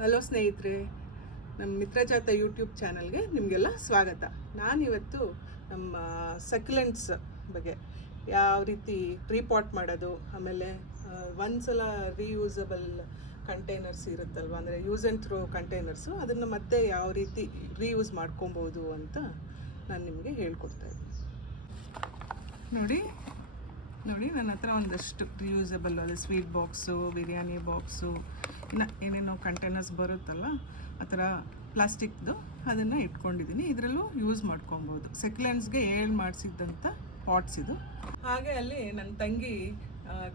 Hello ಸ್ನೇಹಿತರೆ, ನಮ್ಮ ಮಿತ್ರಜಾತ YouTube ಚಾನಲ್ಗೆ ನಿಮಗೆಲ್ಲ ಸ್ವಾಗತ. ನಾನಿವತ್ತು ನಮ್ಮ ಸಕ್ಯುಲೆಂಟ್ಸ್ ಬಗ್ಗೆ ಯಾವ ರೀತಿ ರೀಪಾಟ್ ಮಾಡೋದು, ಆಮೇಲೆ ಒಂದ್ಸಲ ರೀಯೂಸಬಲ್ ಕಂಟೈನರ್ಸ್ ಇರುತ್ತಲ್ವ, ಅಂದರೆ ಯೂಸ್ ಆ್ಯಂಡ್ ಥ್ರೋ ಕಂಟೈನರ್ಸು, ಅದನ್ನು ಮತ್ತೆ ಯಾವ ರೀತಿ ರೀಯೂಸ್ ಮಾಡ್ಕೊಬೋದು ಅಂತ ನಾನು ನಿಮಗೆ ಹೇಳ್ಕೊಡ್ತಾಯಿದ್ದೀನಿ. ನೋಡಿ ನನ್ನ ಹತ್ರ ಒಂದಷ್ಟು ರಿಯೂಸಬಲ್ ಅದು ಸ್ವೀಟ್ ಬಾಕ್ಸು, ಬಿರಿಯಾನಿ ಬಾಕ್ಸು, ಇನ್ನು ಏನೇನೋ ಕಂಟೈನರ್ಸ್ ಬರುತ್ತಲ್ಲ ಆ ಥರ ಪ್ಲಾಸ್ಟಿಕ್ದು, ಅದನ್ನು ಇಟ್ಕೊಂಡಿದ್ದೀನಿ. ಇದರಲ್ಲೂ ಯೂಸ್ ಮಾಡ್ಕೊಬೋದು. ಸೆಕ್ಯುಲೆಂಟ್ಸ್ಗೆ ಮಾಡಿಸಿದ್ದಂಥ ಪಾಟ್ಸ್ ಇದು. ಹಾಗೆ ಅಲ್ಲಿ ನನ್ನ ತಂಗಿ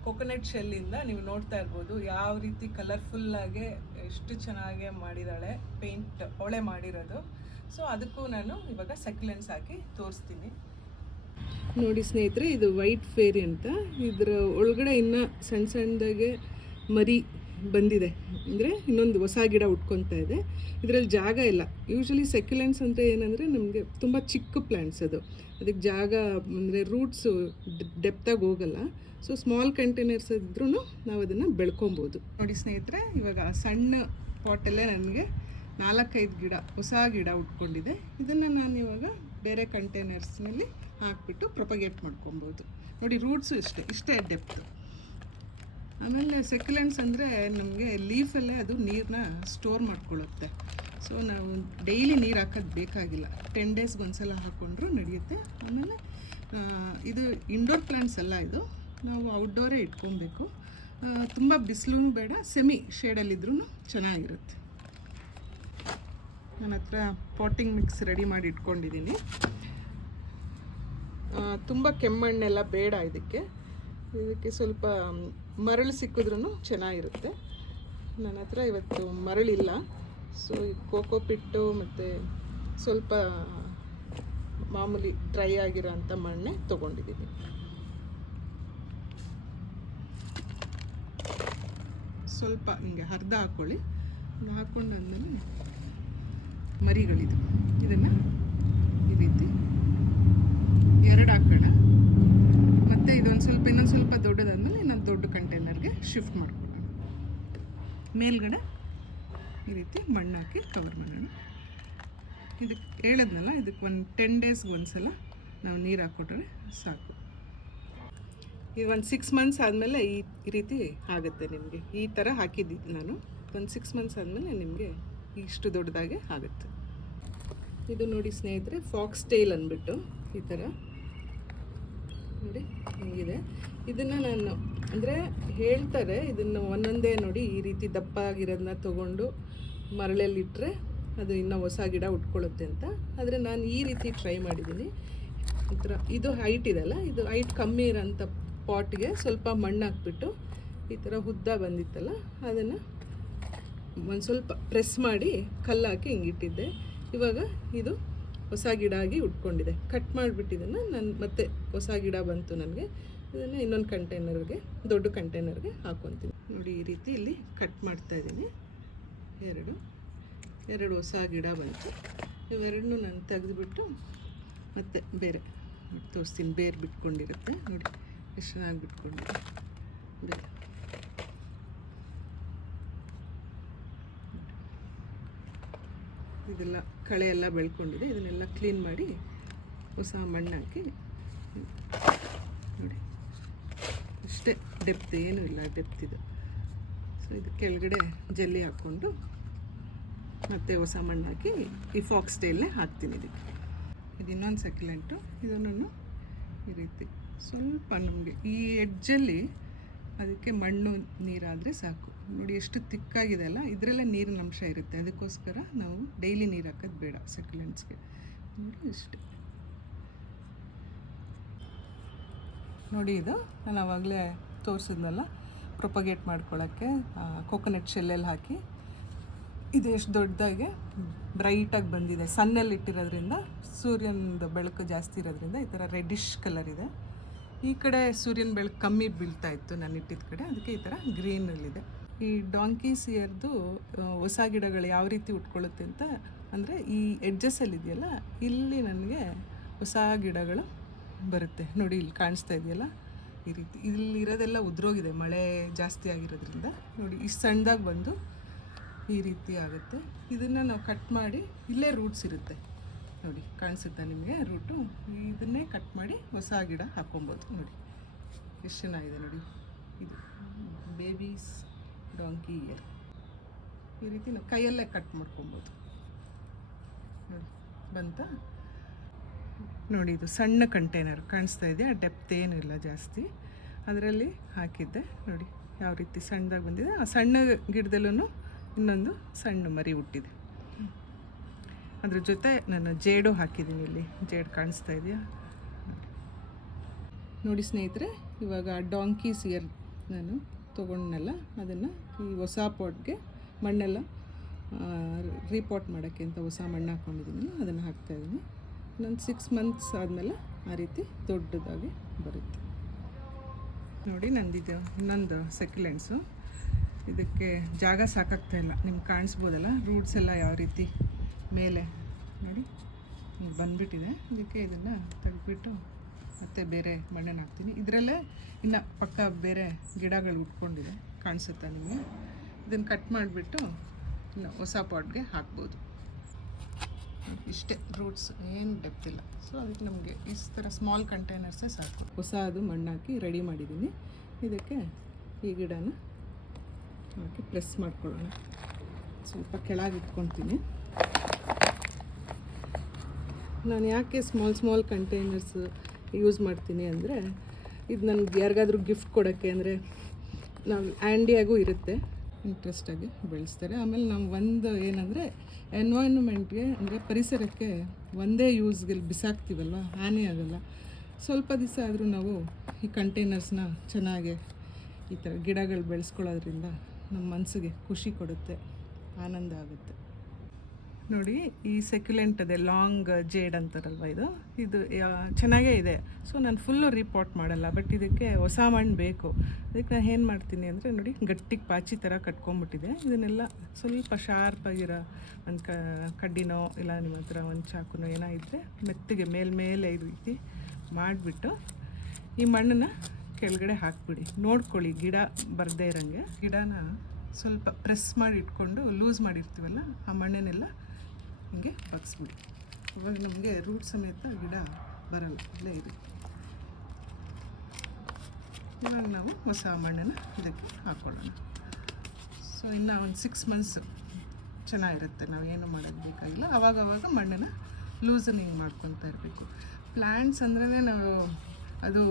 ಕೊಕೊನಟ್ ಶೆಲ್ಲಿಂದ ನೀವು ನೋಡ್ತಾ ಇರ್ಬೋದು ಯಾವ ರೀತಿ ಕಲರ್ಫುಲ್ಲಾಗೆ ಎಷ್ಟು ಚೆನ್ನಾಗಿ ಮಾಡಿದ್ದಾಳೆ. ಪೇಂಟ್ ಅವಳೆ ಮಾಡಿರೋದು. ಸೊ ಅದಕ್ಕೂ ನಾನು ಇವಾಗ ಸೆಕ್ಯುಲೆಂಟ್ಸ್ ಹಾಕಿ ತೋರಿಸ್ತೀನಿ. ನೋಡಿ ಸ್ನೇಹಿತರೆ, ಇದು ವೈಟ್ ಫೇರಿ ಅಂತ. ಇದರ ಒಳಗಡೆ ಇನ್ನೂ ಸಣ್ಣದಾಗೆ ಮರಿ ಬಂದಿದೆ, ಅಂದರೆ ಇನ್ನೊಂದು ಹೊಸ ಗಿಡ ಉಟ್ಕೊತಾ ಇದೆ. ಇದರಲ್ಲಿ ಜಾಗ ಇಲ್ಲ. ಯೂಶ್ವಲಿ ಸೆಕ್ಯುಲೆಂಟ್ಸ್ ಅಂದರೆ ಏನಂದರೆ ನಮಗೆ ತುಂಬ ಚಿಕ್ಕ ಪ್ಲ್ಯಾಂಟ್ಸ್, ಅದಕ್ಕೆ ಜಾಗ ಅಂದರೆ ರೂಟ್ಸು ಡೆಪ್ತಾಗಿ ಹೋಗಲ್ಲ. ಸೊ ಸ್ಮಾಲ್ ಕಂಟೈನರ್ಸ್ ಇದ್ರೂ ನಾವು ಅದನ್ನು ಬೆಳ್ಕೊಬೋದು. ನೋಡಿ ಸ್ನೇಹಿತರೆ, ಇವಾಗ ಸಣ್ಣ ಪಾಟಲ್ಲೇ ನನಗೆ 4-5 ಗಿಡ, ಹೊಸ ಗಿಡ ಉಟ್ಕೊಂಡಿದೆ. ಇದನ್ನು ನಾನು ಇವಾಗ ಬೇರೆ ಕಂಟೈನರ್ಸ್ನಲ್ಲಿ ಹಾಕ್ಬಿಟ್ಟು ಪ್ರೊಪಗೇಟ್ ಮಾಡ್ಕೊಬೋದು. ನೋಡಿ ರೂಟ್ಸು ಇಷ್ಟೇ ಡೆಪ್ತು. ಆಮೇಲೆ ಸೆಕ್ಯುಲೆಂಟ್ಸ್ ಅಂದರೆ ನಮಗೆ ಲೀಫಲ್ಲೇ ಅದು ನೀರನ್ನ ಸ್ಟೋರ್ ಮಾಡ್ಕೊಳ್ಳುತ್ತೆ. ಸೊ ನಾವು ಡೈಲಿ ನೀರು ಹಾಕೋದು ಬೇಕಾಗಿಲ್ಲ. 10 ಡೇಸ್ಗೆ ಒಂದ್ಸಲ ಹಾಕ್ಕೊಂಡ್ರೂ ನಡೆಯುತ್ತೆ. ಆಮೇಲೆ ಇದು ಇಂಡೋರ್ ಪ್ಲ್ಯಾಂಟ್ಸ್ ಅಲ್ಲ, ಇದು ನಾವು ಔಟ್ಡೋರೇ ಇಟ್ಕೊಬೇಕು. ತುಂಬ ಬಿಸಿಲು ಬೇಡ, ಸೆಮಿ ಶೇಡಲ್ಲಿದ್ರೂ ಚೆನ್ನಾಗಿರುತ್ತೆ. ನನ್ನ ಹತ್ರ ಪಾಟಿಂಗ್ ಮಿಕ್ಸ್ ರೆಡಿ ಮಾಡಿ ಇಟ್ಕೊಂಡಿದ್ದೀನಿ. ತುಂಬ ಕೆಮ್ಮಣ್ಣೆಲ್ಲ ಬೇಡ ಇದಕ್ಕೆ ಸ್ವಲ್ಪ ಮರಳು ಸಿಕ್ಕಿದ್ರೂ ಚೆನ್ನಾಗಿರುತ್ತೆ. ನನ್ನ ಹತ್ರ ಇವತ್ತು ಮರಳಿಲ್ಲ. ಸೊ ಕೋಕೋ ಪಿಟ್ಟು ಮತ್ತು ಸ್ವಲ್ಪ ಮಾಮೂಲಿ ಡ್ರೈ ಆಗಿರೋ ಅಂಥ ಮಣ್ಣೆ ತೊಗೊಂಡಿದ್ದೀನಿ. ಸ್ವಲ್ಪ ಹಿಂಗೆ ಅರ್ಧ ಹಾಕ್ಕೊಳ್ಳಿ. ಹಾಕ್ಕೊಂಡಾದ್ಮೇಲೆ ಮರಿಗಳಿದು, ಇದನ್ನು ಈ ರೀತಿ 2 ಹಾಕೋಣ. ಮತ್ತು ಇನ್ನೊಂದು ಸ್ವಲ್ಪ ದೊಡ್ಡದಾದ್ಮೇಲೆ ಇನ್ನೊಂದು ದೊಡ್ಡ ಕಂಟೈನರ್ಗೆ ಶಿಫ್ಟ್ ಮಾಡ್ಕೊಳ್ಳೋಣ. ಮೇಲ್ಗಡೆ ಈ ರೀತಿ ಮಣ್ಣು ಹಾಕಿ ಕವರ್ ಮಾಡೋಣ. ಇದಕ್ಕೆ ಹೇಳಿದ್ನಲ್ಲ, ಇದಕ್ಕೆ 10 ಡೇಸ್ಗೆ ಒಂದ್ಸಲ ನಾವು ನೀರು ಹಾಕ್ಕೊಟ್ರೆ ಸಾಕು. ಇದು 6 ಮಂತ್ಸ್ ಆದಮೇಲೆ ಈ ರೀತಿ ಆಗುತ್ತೆ ನಿಮಗೆ. ಈ ಥರ ಹಾಕಿದ್ದಿದ್ದು ನಾನು 6 ಮಂತ್ಸ್ ಆದಮೇಲೆ ನಿಮಗೆ ಇಷ್ಟು ದೊಡ್ಡದಾಗೆ ಆಗುತ್ತೆ. ಇದು ನೋಡಿ ಸ್ನೇಹಿತರೆ, ಫಾಕ್ಸ್ ಟೈಲ್ ಅಂದ್ಬಿಟ್ಟು ಈ ಥರ ನೋಡಿ ಹಿಂಗಿದೆ. ಇದನ್ನು ನಾನು ಅಂದರೆ ಹೇಳ್ತಾರೆ, ಇದನ್ನು ಒಂದೊಂದೇ ನೋಡಿ ಈ ರೀತಿ ದಪ್ಪ ಆಗಿರೋದನ್ನ ತೊಗೊಂಡು ಮರಳಲ್ಲಿಟ್ಟರೆ ಅದು ಇನ್ನೂ ಹೊಸ ಗಿಡ ಉಟ್ಕೊಳ್ಳುತ್ತೆ ಅಂತ. ಆದರೆ ನಾನು ಈ ರೀತಿ ಟ್ರೈ ಮಾಡಿದ್ದೀನಿ. ಈ ಥರ ಇದು ಹೈಟ್ ಇದೆಲ್ಲ, ಇದು ಹೈಟ್ ಕಮ್ಮಿ ಇರೋಂಥ ಪಾಟ್ಗೆ ಸ್ವಲ್ಪ ಮಣ್ಣು ಹಾಕ್ಬಿಟ್ಟು ಈ ಥರ ಉದ್ದ ಬಂದಿತ್ತಲ್ಲ, ಅದನ್ನು ಒಂದು ಸ್ವಲ್ಪ ಪ್ರೆಸ್ ಮಾಡಿ ಕಲ್ಲು ಹಾಕಿ ಹಿಂಗಿಟ್ಟಿದ್ದೆ. ಇವಾಗ ಇದು ಹೊಸ ಗಿಡ ಆಗಿ ಉಟ್ಕೊಂಡಿದೆ. ಕಟ್ ಮಾಡಿಬಿಟ್ಟಿದ್ದನ್ನು ನಾನು ಮತ್ತೆ ಹೊಸ ಗಿಡ ಬಂತು ನನಗೆ. ಇದನ್ನು ಇನ್ನೊಂದು ಕಂಟೈನರ್ಗೆ, ದೊಡ್ಡ ಕಂಟೈನರ್ಗೆ ಹಾಕ್ಕೊತೀನಿ. ನೋಡಿ ಈ ರೀತಿ ಇಲ್ಲಿ ಕಟ್ ಮಾಡ್ತಾಯಿದ್ದೀನಿ. ಎರಡು ಹೊಸ ಗಿಡ ಬಂತು. ಇವೆರಡನ್ನೂ ನಾನು ತೆಗೆದುಬಿಟ್ಟು ಮತ್ತೆ ಬೇರೆ ತೋರಿಸ್ತೀನಿ. ಬೇರೆ ಬಿಟ್ಕೊಂಡಿರುತ್ತೆ ನೋಡಿ, ಎಷ್ಟು ಚೆನ್ನಾಗಿ ಬಿಟ್ಕೊಂಡಿದೆ ಬೇರೆ. ಇದೆಲ್ಲ ಕಳೆ ಎಲ್ಲ ಬೆಳ್ಕೊಂಡಿದೆ. ಇದನ್ನೆಲ್ಲ ಕ್ಲೀನ್ ಮಾಡಿ ಹೊಸ ಮಣ್ಣು ಹಾಕಿ ನೋಡಿ, ಅಷ್ಟೇ ಡೆಪ್ತ್, ಏನೂ ಇಲ್ಲ ಡೆಪ್ತ್ ಇದು. ಸೊ ಇದು ಕೆಳಗಡೆ ಜಲ್ಲಿ ಹಾಕ್ಕೊಂಡು ಮತ್ತೆ ಹೊಸ ಮಣ್ಣು ಹಾಕಿ ಈ ಫಾಕ್ಸ್ ಟೈಲ್ನೇ ಹಾಕ್ತೀನಿ ಇದಕ್ಕೆ. ಇದು ಇನ್ನೊಂದು ಸಕ್ಯುಲೆಂಟು. ಇದನ್ನು ಈ ರೀತಿ ಸ್ವಲ್ಪ ನಮಗೆ ಈ ಎಡ್ಜಲ್ಲಿ ಅದಕ್ಕೆ ಮಣ್ಣು ನೀರಾದರೆ ಸಾಕು. ನೋಡಿ ಎಷ್ಟು ತಿಕ್ಕಾಗಿದೆ ಅಲ್ಲ, ಇದರಲ್ಲೇ ನೀರಿನ ಅಂಶ ಇರುತ್ತೆ. ಅದಕ್ಕೋಸ್ಕರ ನಾವು ಡೈಲಿ ನೀರು ಹಾಕೋದು ಬೇಡ ಸಕ್ಯುಲೆಂಟ್ಸ್ಗೆ. ನೋಡಿ ಇಷ್ಟೇ. ನೋಡಿ ಇದು ನಾನು ಆವಾಗಲೇ ತೋರಿಸಿದ್ನಲ್ಲ, ಪ್ರೊಪಗೇಟ್ ಮಾಡ್ಕೊಳ್ಳೋಕ್ಕೆ ಕೊಕೊನಟ್ ಶೆಲ್ಲೆಲ್ಲಿ ಹಾಕಿ. ಇದು ಎಷ್ಟು ದೊಡ್ಡದಾಗಿ ಬ್ರೈಟಾಗಿ ಬಂದಿದೆ. ಸನ್ನಲ್ಲಿ ಇಟ್ಟಿರೋದ್ರಿಂದ, ಸೂರ್ಯನದ ಬೆಳಕು ಜಾಸ್ತಿ ಇರೋದ್ರಿಂದ ಈ ಥರ ರೆಡ್ಡಿಶ್ ಕಲರ್ ಇದೆ. ಈ ಕಡೆ ಸೂರ್ಯನ ಬೆಳಕು ಕಮ್ಮಿ ಬೀಳ್ತಾ ಇತ್ತು ನಾನು ಇಟ್ಟಿದ್ದ ಕಡೆ, ಅದಕ್ಕೆ ಈ ಥರ ಗ್ರೀನಲ್ಲಿದೆ. ಈ ಡಾಂಕೀಸ್ ಇಯರ್ದು ಹೊಸ ಗಿಡಗಳು ಯಾವ ರೀತಿ ಉಟ್ಕೊಳ್ಳುತ್ತೆ ಅಂತ ಅಂದರೆ, ಈ ಎಡ್ಜಸ್ಸಲ್ಲಿ ಇದೆಯಲ್ಲ, ಇಲ್ಲಿ ನನಗೆ ಹೊಸ ಗಿಡಗಳು ಬರುತ್ತೆ. ನೋಡಿ ಇಲ್ಲಿ ಕಾಣಿಸ್ತಾ ಇದೆಯಲ್ಲ, ಈ ರೀತಿ ಇಲ್ಲಿರೋದೆಲ್ಲ ಉದುರೋಗಿದೆ ಮಳೆ ಜಾಸ್ತಿ ಆಗಿರೋದ್ರಿಂದ. ನೋಡಿ ಇಷ್ಟು ಸಣ್ಣದಾಗಿ ಬಂದು ಈ ರೀತಿ ಆಗುತ್ತೆ. ಇದನ್ನು ನಾವು ಕಟ್ ಮಾಡಿ, ಇಲ್ಲೇ ರೂಟ್ಸ್ ಇರುತ್ತೆ ನೋಡಿ, ಕಾಣಿಸುತ್ತಾ ನಿಮಗೆ ರೂಟು? ಇದನ್ನೇ ಕಟ್ ಮಾಡಿ ಹೊಸ ಗಿಡ ಹಾಕ್ಕೊಬೋದು ನೋಡಿ. ಎಷ್ಟು ಚೆನ್ನಾಗಿದೆ ನೋಡಿ. ಇದು ಬೇಬೀಸ್ ಡಾಂಕಿ ಇಯರ್. ಈ ರೀತಿ ನಾವು ಕೈಯಲ್ಲೇ ಕಟ್ ಮಾಡ್ಕೊಬೋದು ನೋಡಿ. ಬಂತಾ ನೋಡಿ? ಇದು ಸಣ್ಣ ಕಂಟೈನರ್ ಕಾಣಿಸ್ತಾ ಇದೆ, ಡೆಪ್ತ್ ಏನಿಲ್ಲ ಜಾಸ್ತಿ. ಅದರಲ್ಲಿ ಹಾಕಿದ್ದೆ ನೋಡಿ ಯಾವ ರೀತಿ ಸಣ್ಣದಾಗಿ ಬಂದಿದೆ. ಆ ಸಣ್ಣ ಗಿಡದಲ್ಲೂ ಇನ್ನೊಂದು ಸಣ್ಣ ಮರಿ ಹುಟ್ಟಿದೆ. ಅದ್ರ ಜೊತೆ ನಾನು ಜೇಡು ಹಾಕಿದ್ದೀನಿ. ಇಲ್ಲಿ ಜೇಡು ಕಾಣಿಸ್ತಾ ಇದೆಯಾ ನೋಡಿ ಸ್ನೇಹಿತರೆ? ಇವಾಗ ಡಾಂಕೀಸ್ ಇಯರ್ ನಾನು ತೊಗೊಂಡ್ನಲ್ಲ, ಅದನ್ನು ಈ ಹೊಸ ಪಾಟ್ಗೆ ಮಣ್ಣೆಲ್ಲ ರೀಪಾಟ್ ಮಾಡೋಕ್ಕೆ ಅಂತ ಹೊಸ ಮಣ್ಣು ಹಾಕ್ಕೊಂಡಿದ್ದೀನಿ. ಅದನ್ನು ಹಾಕ್ತಾಯಿದ್ದೀನಿ. ನಾನು 6 months ಆದಮೇಲೆ ಆ ರೀತಿ ದೊಡ್ಡದಾಗಿ ಬರುತ್ತೆ ನೋಡಿ. ನಂದಿದು ಇನ್ನೊಂದು ಸಕ್ಯುಲೆಂಟ್ಸು. ಇದಕ್ಕೆ ಜಾಗ ಸಾಕಾಗ್ತಾಯಿಲ್ಲ, ನಿಮ್ಗೆ ಕಾಣಿಸ್ಬೋದಲ್ಲ ರೂಟ್ಸ್ ಎಲ್ಲ ಯಾವ ರೀತಿ ಮೇಲೆ ನೋಡಿ ಬಂದುಬಿಟ್ಟಿದೆ. ಇದಕ್ಕೆ ಇದನ್ನು ತೆಗೆದುಬಿಟ್ಟು ಮತ್ತೆ ಬೇರೆ ಮಣ್ಣನ್ನು ಹಾಕ್ತೀನಿ. ಇದರಲ್ಲೇ ಇನ್ನು ಪಕ್ಕ ಬೇರೆ ಗಿಡಗಳು ಉಟ್ಕೊಂಡಿದೆ, ಕಾಣಿಸುತ್ತಾ ನಿಮಗೆ? ಇದನ್ನು ಕಟ್ ಮಾಡಿಬಿಟ್ಟು ಇನ್ನು ಹೊಸ ಪಾಟ್ಗೆ ಹಾಕ್ಬೋದು. ಇಷ್ಟೇ ರೂಟ್ಸ್, ಏನು ಡೆಪ್ತ್ ಇಲ್ಲ. ಸೊ ಅದಕ್ಕೆ ನಮಗೆ ಈ ಥರ ಸ್ಮಾಲ್ ಕಂಟೈನರ್ಸೇ ಸಾಕು. ಹೊಸದು ಮಣ್ಣು ಹಾಕಿ ರೆಡಿ ಮಾಡಿದ್ದೀನಿ. ಇದಕ್ಕೆ ಈ ಗಿಡನ ಹಾಕಿ ಪ್ರೆಸ್ ಮಾಡ್ಕೊಳ್ಳೋಣ. ಸ್ವಲ್ಪ ಕೆಳಗೆ ಇಟ್ಕೊತೀನಿ. ನಾನು ಯಾಕೆ ಸ್ಮಾಲ್ ಕಂಟೈನರ್ಸ್ ಯೂಸ್ ಮಾಡ್ತೀನಿ ಅಂದರೆ, ಇದು ನನಗೆ ಯಾರಿಗಾದ್ರೂ ಗಿಫ್ಟ್ ಕೊಡೋಕ್ಕೆ, ಅಂದರೆ ನಾವು ಆ್ಯಂಡಿಯಾಗೂ ಇರುತ್ತೆ, ಇಂಟ್ರೆಸ್ಟಾಗಿ ಬೆಳೆಸ್ತಾರೆ. ಆಮೇಲೆ ನಾವು ಒಂದು ಏನಂದರೆ ಎನ್ವೈರ್ನ್ಮೆಂಟ್ಗೆ, ಅಂದರೆ ಪರಿಸರಕ್ಕೆ ಒಂದೇ ಯೂಸ್ಗೆ ಬಿಸಾಕ್ತೀವಲ್ವ, ಹಾನಿ ಆಗೋಲ್ಲ. ಸ್ವಲ್ಪ ದಿವಸ ಆದರೂ ನಾವು ಈ ಕಂಟೈನರ್ಸ್ನ ಚೆನ್ನಾಗಿ ಈ ಥರ ಗಿಡಗಳು ಬೆಳೆಸ್ಕೊಳ್ಳೋದ್ರಿಂದ ನಮ್ಮ ಮನಸ್ಸಿಗೆ ಖುಷಿ ಕೊಡುತ್ತೆ, ಆನಂದ ಆಗುತ್ತೆ ನೋಡಿ. ಈ ಸೆಕ್ಯುಲೆಂಟ್ ಅದೇ ಲಾಂಗ್ ಜೇಡ್ ಅಂತಾರಲ್ವ, ಇದು ಚೆನ್ನಾಗೇ ಇದೆ. ಸೊ ನಾನು ಫುಲ್ಲು ರೀಪಾಟ್ ಮಾಡಲ್ಲ, ಬಟ್ ಇದಕ್ಕೆ ಹೊಸ ಮಣ್ಣು ಬೇಕು. ಅದಕ್ಕೆ ನಾನು ಏನು ಮಾಡ್ತೀನಿ ಅಂದರೆ ನೋಡಿ, ಗಟ್ಟಿಗೆ ಪಾಚಿ ಥರ ಕಟ್ಕೊಂಬಿಟ್ಟಿದೆ. ಇದನ್ನೆಲ್ಲ ಸ್ವಲ್ಪ ಶಾರ್ಪಾಗಿರೋ ಒಂದು ಕಡ್ಡಿನೋ ಇಲ್ಲ ನಿಮ್ಮ ಹತ್ರ ಒಂದು ಚಾಕುನೋ ಏನೋ ಇದ್ದರೆ ಮೆತ್ತಿಗೆ ಮೇಲೆ ಈ ರೀತಿ ಮಾಡಿಬಿಟ್ಟು ಈ ಮಣ್ಣನ್ನು ಕೆಳಗಡೆ ಹಾಕ್ಬಿಡಿ. ನೋಡ್ಕೊಳ್ಳಿ ಗಿಡ ಬರದೇ ಇರೋಂಗೆ. ಗಿಡನ ಸ್ವಲ್ಪ ಪ್ರೆಸ್ ಮಾಡಿ ಇಟ್ಕೊಂಡು ಲೂಸ್ ಮಾಡಿರ್ತೀವಲ್ಲ, ಆ ಮಣ್ಣನ್ನೆಲ್ಲ ಹಿಂಗೆ ಬಗ್ಸ್ಬಿಡಿ. ಅವಾಗ ನಮಗೆ ರೂಟ್ ಸಮೇತ ಗಿಡ ಬರಲ್ಲ, ಇಲ್ಲೇ ಇದೆ. ಇವಾಗ ನಾವು ಹೊಸ ಮಣ್ಣನ್ನು ಇದಕ್ಕೆ ಹಾಕ್ಕೊಳ್ಳೋಣ. ಸೊ ಇನ್ನು ಒಂದು 6 months ಚೆನ್ನಾಗಿರುತ್ತೆ, ನಾವು ಏನು ಮಾಡೋದು ಬೇಕಾಗಿಲ್ಲ. ಆವಾಗವಾಗ ಮಣ್ಣನ್ನು ಲೂಸನಿಂಗ್ ಮಾಡ್ಕೊತಾ ಇರಬೇಕು. ಪ್ಲ್ಯಾಂಟ್ಸ್ ಅಂದ್ರೇ ನಾವು ಅದು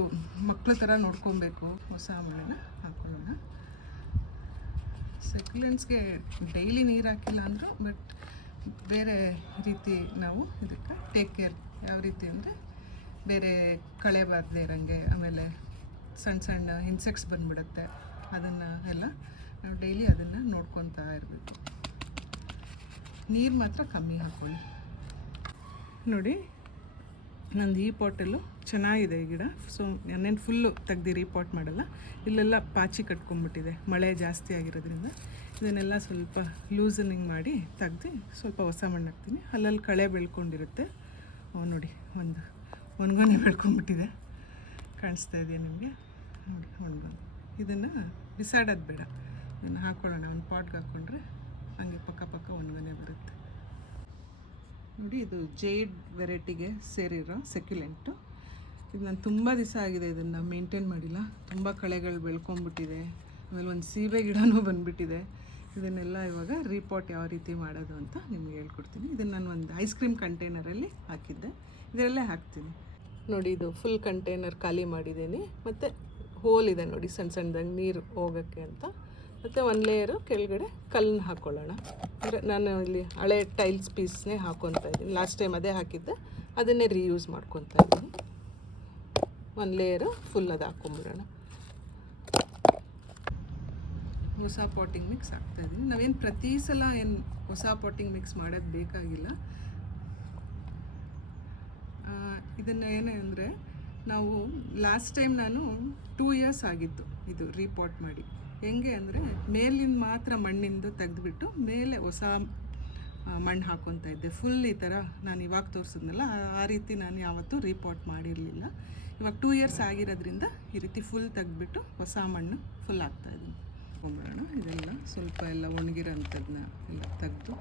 ಮಕ್ಕಳ ಥರ ನೋಡ್ಕೊಬೇಕು. ಹೊಸ ಮಣ್ಣನ್ನು ಹಾಕ್ಕೊಳ್ಳೋಣ. ಸಕ್ಯುಲೆಂಟ್ಸ್ಗೆ ಡೈಲಿ ನೀರು ಹಾಕಿಲ್ಲ ಅಂದರೂ, ಬಟ್ ಬೇರೆ ರೀತಿ ನಾವು ಇದಕ್ಕೆ ಟೇಕ್ ಕೇರ್ ಯಾವ ರೀತಿ ಅಂದರೆ, ಬೇರೆ ಕಳೆ ಬಾರದೇ ಇರೋಂಗೆ, ಆಮೇಲೆ ಸಣ್ಣ ಇನ್ಸೆಕ್ಟ್ಸ್ ಬಂದುಬಿಡುತ್ತೆ, ಅದನ್ನು ಎಲ್ಲ ನಾವು ಡೈಲಿ ಅದನ್ನು ನೋಡ್ಕೊತಾ ಇರಬೇಕು. ನೀರು ಮಾತ್ರ ಕಮ್ಮಿ ಹಾಕ್ಕೊಳ್ಳಿ ನೋಡಿ. ನಂದು ಈ ಪಾಟಲ್ಲೂ ಚೆನ್ನಾಗಿದೆ ಈ ಗಿಡ. ಸೊ ನಾನೇನು ಫುಲ್ಲು ತೆಗ್ದು ರೀಪಾಟ್ ಮಾಡಲ್ಲ. ಇಲ್ಲೆಲ್ಲ ಪಾಚಿ ಕಟ್ಕೊಂಡ್ಬಿಟ್ಟಿದೆ ಮಳೆ ಜಾಸ್ತಿ ಆಗಿರೋದ್ರಿಂದ. ಇದನ್ನೆಲ್ಲ ಸ್ವಲ್ಪ ಲೂಸನಿಂಗ್ ಮಾಡಿ ತೆಗ್ದು ಸ್ವಲ್ಪ ಹೊಸ ಮಣ್ಣು ಹಾಕ್ತೀನಿ. ಅಲ್ಲಲ್ಲಿ ಕಳೆ ಬೆಳ್ಕೊಂಡಿರುತ್ತೆ ನೋಡಿ. ಒಂದು ಒಣಗೊನೆ ಬೆಳ್ಕೊಂಡ್ಬಿಟ್ಟಿದೆ, ಕಾಣಿಸ್ತಾ ಇದೆಯಾ ನಿಮಗೆ? ನೋಡಿ ಒಣಗೊನೆ. ಇದನ್ನು ಬಿಸಾಡೋದು ಬೇಡ, ಇದನ್ನು ಹಾಕ್ಕೊಳ್ಳೋಣ. ಒಂದು ಪಾಟ್ಗೆ ಹಾಕ್ಕೊಂಡ್ರೆ ಹಂಗೆ ಪಕ್ಕ ಒಣಗೊನೆ ಬರುತ್ತೆ ನೋಡಿ. ಇದು ಜೇಡ್ ವೆರೈಟಿಗೆ ಸೇರಿರೋ ಸೆಕ್ಯುಲೆಂಟು. ಇದು ನಾನು ತುಂಬ ದಿವಸ ಆಗಿದೆ ಇದನ್ನು ಮೇಂಟೈನ್ ಮಾಡಿಲ್ಲ. ತುಂಬ ಕಳೆಗಳು ಬೆಳ್ಕೊಂಡ್ಬಿಟ್ಟಿದೆ. ಆಮೇಲೆ ಒಂದು ಸೀಬೆ ಗಿಡನೂ ಬಂದುಬಿಟ್ಟಿದೆ. ಇದನ್ನೆಲ್ಲ ಇವಾಗ ರೀಪಾಟ್ ಯಾವ ರೀತಿ ಮಾಡೋದು ಅಂತ ನಿಮ್ಗೆ ಹೇಳ್ಕೊಡ್ತೀನಿ. ಇದನ್ನು ನಾನು ಒಂದು ಐಸ್ ಕ್ರೀಮ್ ಕಂಟೈನರಲ್ಲಿ ಹಾಕಿದ್ದೆ, ಇದರಲ್ಲೇ ಹಾಕ್ತೀನಿ ನೋಡಿ. ಇದು ಫುಲ್ ಕಂಟೈನರ್ ಖಾಲಿ ಮಾಡಿದ್ದೀನಿ. ಮತ್ತು ಹೋಲ್ ಇದೆ ನೋಡಿ, ಸಣ್ಣದಾಗಿ ನೀರು ಹೋಗೋಕ್ಕೆ ಅಂತ. ಮತ್ತು ಒಂದು ಲೇಯರು ಕೆಳಗಡೆ ಕಲ್ಲನ್ನ ಹಾಕ್ಕೊಳ್ಳೋಣ. ಅಂದರೆ ನಾನು ಇಲ್ಲಿ ಹಳೆ ಟೈಲ್ಸ್ ಪೀಸ್ನೇ ಹಾಕ್ಕೊತಾ ಇದ್ದೀನಿ. ಲಾಸ್ಟ್ ಟೈಮ್ ಅದೇ ಹಾಕಿದ್ದೆ, ಅದನ್ನೇ ರೀಯೂಸ್ ಮಾಡ್ಕೊತಾ ಇದ್ದೀನಿ. ಒಂದು ಲೇಯರು ಫುಲ್ ಅದು ಹಾಕ್ಕೊಂಬಿಡೋಣ. ಹೊಸ ಪಾಟಿಂಗ್ ಮಿಕ್ಸ್ ಹಾಕ್ತಾಯಿದ್ದೀನಿ. ನಾವೇನು ಪ್ರತಿ ಸಲ ಏನು ಹೊಸ ಪಾಟಿಂಗ್ ಮಿಕ್ಸ್ ಮಾಡೋದು ಬೇಕಾಗಿಲ್ಲ. ಇದನ್ನು ಏನೇ ಅಂದರೆ, ನಾವು ಲಾಸ್ಟ್ ಟೈಮ್ ನಾನು 2 years ಆಗಿತ್ತು ಇದು ರೀಪಾಟ್ ಮಾಡಿ. ಹೆಂಗೆ ಅಂದರೆ, ಮೇಲಿಂದ ಮಾತ್ರ ಮಣ್ಣಿಂದು ತೆಗೆದುಬಿಟ್ಟು ಮೇಲೆ ಹೊಸ ಮಣ್ಣು ಹಾಕ್ಕೊತಾ ಇದ್ದೆ. ಫುಲ್ ಈ ಥರ ನಾನು ಇವಾಗ ತೋರಿಸಿದ್ನಲ್ಲ, ಆ ರೀತಿ ನಾನು ಯಾವತ್ತೂ ರೀಪಾಟ್ ಮಾಡಿರಲಿಲ್ಲ. ಇವಾಗ 2 years ಆಗಿರೋದ್ರಿಂದ ಈ ರೀತಿ ಫುಲ್ ತೆಗೆದ್ಬಿಟ್ಟು ಹೊಸ ಮಣ್ಣು ಫುಲ್ ಹಾಕ್ತಾಯಿದ್ದೀನಿ. ಕೊಂಬಿಡೋಣ. ಇದೆಲ್ಲ ಸ್ವಲ್ಪ ಎಲ್ಲ ಒಣಗಿರೋ ಅಂಥದ್ದನ್ನ ಎಲ್ಲ ತೆಗೆದು,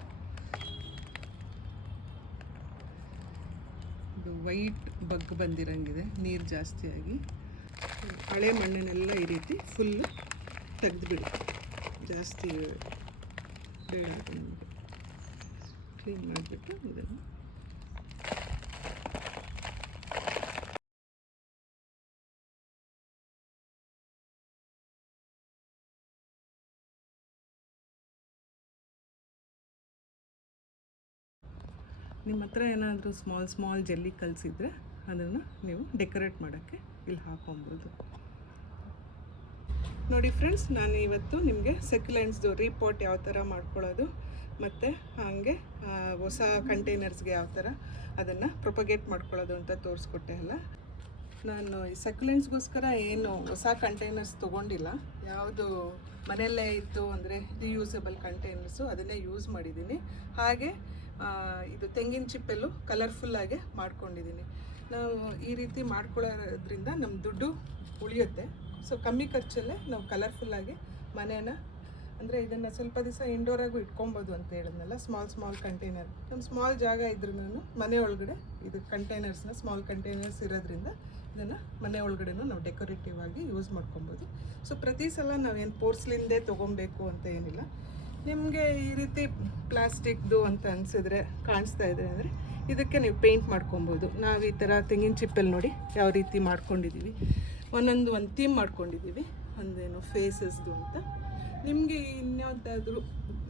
ಇದು ವೈಟ್ ಬಗ್ ಬಂದಿರಂಗಿದೆ ನೀರು ಜಾಸ್ತಿಯಾಗಿ. ಹಳೆ ಮಣ್ಣಿನೆಲ್ಲ ಈ ರೀತಿ ಫುಲ್ಲು ತೆಗೆದುಬಿಡಿ, ಜಾಸ್ತಿ ಬೇಡ ನಮಗೆ. ಕ್ಲೀನ್ ಮಾಡಿಬಿಟ್ಟು ಇದನ್ನು ನಿಮ್ಮ ಹತ್ರ ಏನಾದರೂ ಸ್ಮಾಲ್ ಜೆಲ್ಲಿ ಕಲಿಸಿದ್ರೆ ಅದನ್ನು ನೀವು ಡೆಕೋರೇಟ್ ಮಾಡೋಕ್ಕೆ ಇಲ್ಲಿ ಹಾಕೊಬೋದು. ನೋಡಿ ಫ್ರೆಂಡ್ಸ್, ನಾನು ಇವತ್ತು ನಿಮಗೆ ಸಕ್ಯುಲೆಂಟ್ಸ್ದು ರೀಪಾಟ್ ಯಾವ ಥರ ಮಾಡ್ಕೊಳ್ಳೋದು ಮತ್ತು ಹಾಗೆ ಹೊಸ ಕಂಟೈನರ್ಸ್ಗೆ ಯಾವ ಥರ ಅದನ್ನು ಪ್ರೊಪಗೇಟ್ ಮಾಡ್ಕೊಳ್ಳೋದು ಅಂತ ತೋರಿಸ್ಕೊಟ್ಟೆ ಅಲ್ಲ. ನಾನು ಈ ಸಕ್ಯುಲೆಂಟ್ಸ್ಗೋಸ್ಕರ ಏನು ಹೊಸ ಕಂಟೈನರ್ಸ್ ತೊಗೊಂಡಿಲ್ಲ, ಯಾವುದು ಮನೆಯಲ್ಲೇ ಇತ್ತು ಅಂದರೆ ರಿಯೂಸಬಲ್ ಕಂಟೈನರ್ಸು ಅದನ್ನೇ ಯೂಸ್ ಮಾಡಿದ್ದೀನಿ. ಹಾಗೆ ಇದು ತೆಂಗಿನ ಚಿಪ್ಪೆಲ್ಲೂ ಕಲರ್ಫುಲ್ಲಾಗೆ ಮಾಡ್ಕೊಂಡಿದ್ದೀನಿ. ನಾವು ಈ ರೀತಿ ಮಾಡ್ಕೊಳ್ಳೋದ್ರಿಂದ ನಮ್ಮ ದುಡ್ಡು ಉಳಿಯುತ್ತೆ. ಸೊ ಕಮ್ಮಿ ಖರ್ಚಲ್ಲೇ ನಾವು ಕಲರ್ಫುಲ್ಲಾಗಿ ಮನೇನ, ಅಂದರೆ ಇದನ್ನು ಸ್ವಲ್ಪ ದಿವಸ ಇಂಡೋರಾಗೂ ಇಟ್ಕೊಬೋದು ಅಂತ ಹೇಳಿದ್ನಲ್ಲ. ಸ್ಮಾಲ್ ಕಂಟೈನರ್, ನಮ್ಮ ಸ್ಮಾಲ್ ಜಾಗ ಇದ್ರೂ ಮನೆ ಒಳಗಡೆ ಇದು ಕಂಟೈನರ್ಸ್ನ ಸ್ಮಾಲ್ ಕಂಟೈನರ್ಸ್ ಇರೋದ್ರಿಂದ ಇದನ್ನು ಮನೆ ಒಳಗಡೆನೂ ನಾವು ಡೆಕೋರೇಟಿವ್ ಆಗಿ ಯೂಸ್ ಮಾಡ್ಕೊಬೋದು. ಸೊ ಪ್ರತಿ ಸಲ ನಾವೇನು ಪೋರ್ಸ್ಲಿಂದೇ ತೊಗೊಬೇಕು ಅಂತ ಏನಿಲ್ಲ. ನಿಮಗೆ ಈ ರೀತಿ ಪ್ಲಾಸ್ಟಿಕ್ದು ಅಂತ ಅನಿಸಿದ್ರೆ, ಕಾಣಿಸ್ತಾ ಇದೆ ಅಂದರೆ ಇದಕ್ಕೆ ನೀವು ಪೇಂಟ್ ಮಾಡ್ಕೊಬೋದು. ನಾವು ಈ ಥರ ತೆಂಗಿನ ಚಿಪ್ಪಲ್ಲಿ ನೋಡಿ ಯಾವ ರೀತಿ ಮಾಡ್ಕೊಂಡಿದ್ದೀವಿ, ಒಂದು ಥೀಮ್ ಮಾಡ್ಕೊಂಡಿದ್ದೀವಿ, ಒಂದೇನು ಫೇಸಸ್ದು ಅಂತ. ನಿಮಗೆ ಇನ್ಯಾವುದಾದ್ರೂ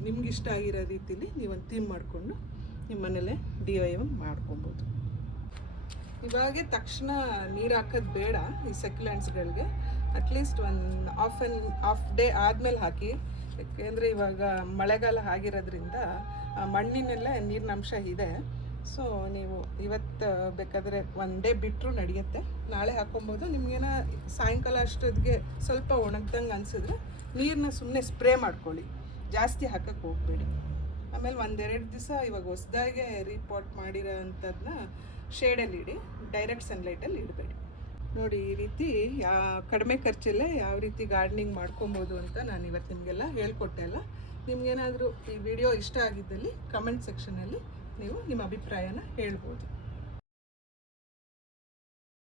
ನಿಮ್ಗೆ ಇಷ್ಟ ಆಗಿರೋ ರೀತಿಲಿ ನೀವೊಂದು ಥೀಮ್ ಮಾಡಿಕೊಂಡು ನಿಮ್ಮ ಮನೇಲೆ DIY ಮಾಡ್ಕೊಬೋದು. ಇವಾಗೆ ತಕ್ಷಣ ನೀರು ಹಾಕೋದು ಬೇಡ ಈ ಸಕ್ಯುಲೆಂಟ್ಸ್ಗಳಿಗೆ. ಅಟ್ಲೀಸ್ಟ್ ಒಂದು ಹಾಫ್ ಡೇ ಆದಮೇಲೆ ಹಾಕಿ, ಯಾಕೆಂದರೆ ಇವಾಗ ಮಳೆಗಾಲ ಆಗಿರೋದ್ರಿಂದ ಮಣ್ಣಿನೆಲ್ಲ ನೀರಿನಂಶ ಇದೆ. ಸೊ ನೀವು ಇವತ್ತು ಬೇಕಾದರೆ ಒನ್ ಡೇ ಬಿಟ್ಟರು ನಡೆಯುತ್ತೆ, ನಾಳೆ ಹಾಕೊಬೋದು. ನಿಮಗೇನ ಸಾಯಂಕಾಲ ಅಷ್ಟೊತ್ತಿಗೆ ಸ್ವಲ್ಪ ಒಣಗ್ದಂಗೆ ಅನಿಸಿದ್ರೆ ನೀರನ್ನ ಸುಮ್ಮನೆ ಸ್ಪ್ರೇ ಮಾಡ್ಕೊಳ್ಳಿ, ಜಾಸ್ತಿ ಹಾಕಕ್ಕೆ ಹೋಗಬೇಡಿ. ಆಮೇಲೆ ಒಂದೆರಡು ದಿವಸ ಇವಾಗ ಹೊಸದಾಗೆ ರೀಪಾಟ್ ಮಾಡಿರೋ ಅಂಥದ್ದನ್ನ ಶೇಡಲ್ಲಿ ಇಡಿ, ಡೈರೆಕ್ಟ್ ಸನ್ಲೈಟಲ್ಲಿ ಇಡಬೇಡಿ. ನೋಡಿ ಈ ರೀತಿ ಕಡಿಮೆ ಖರ್ಚಲ್ಲೇ ಯಾವ ರೀತಿ ಗಾರ್ಡನಿಂಗ್ ಮಾಡ್ಕೊಬೋದು ಅಂತ ನಾನು ಇವತ್ತು ನಿಮಗೆಲ್ಲ ಹೇಳ್ಕೊಟ್ಟೆ ಅಲ್ಲ. ನಿಮಗೇನಾದರೂ ಈ ವಿಡಿಯೋ ಇಷ್ಟ ಆಗಿದ್ದಲ್ಲಿ ಕಮೆಂಟ್ ಸೆಕ್ಷನಲ್ಲಿ ನೀವು ನಿಮ್ಮ ಅಭಿಪ್ರಾಯನ ಹೇಳ್ಬೋದು.